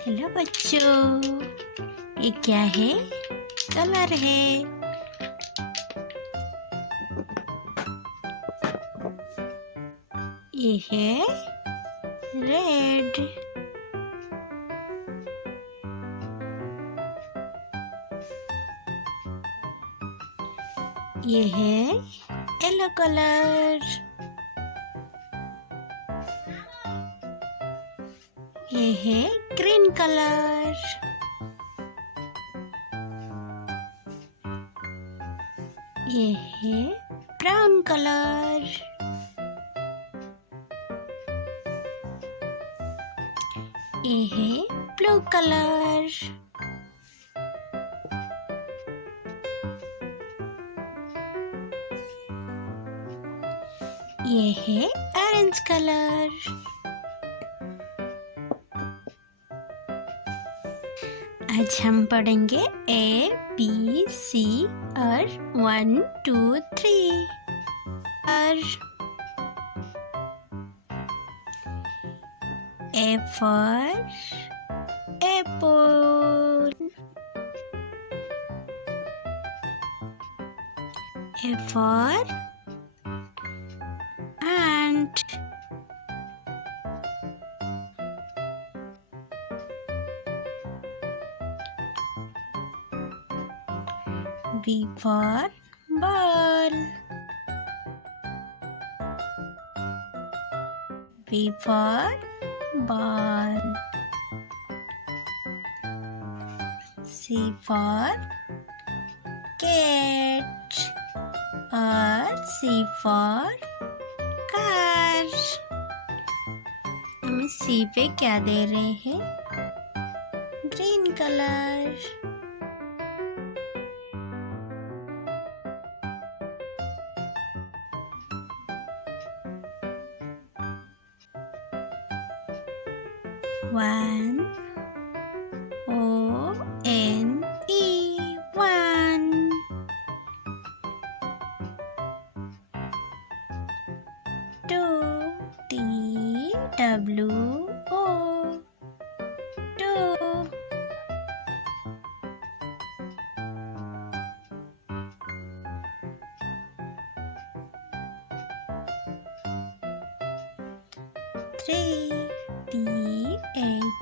Hello बच्चों, ये क्या है? कलर है। ये है रेड। ये है येलो कलर। ये है ग्रीन कलर। ये है ब्राउन कलर। ये है ब्लू कलर। ये है ऑरेंज कलर। आज हम पढ़ेंगे ABC और 1 2 3 और A for apple, A for ant, B for ball, B for ball, C for cat और C for car। हम C पे क्या दे रहे हैं? Green colour. One, O-N-E, one. Two, T-W-O, two. Three, T-H-R,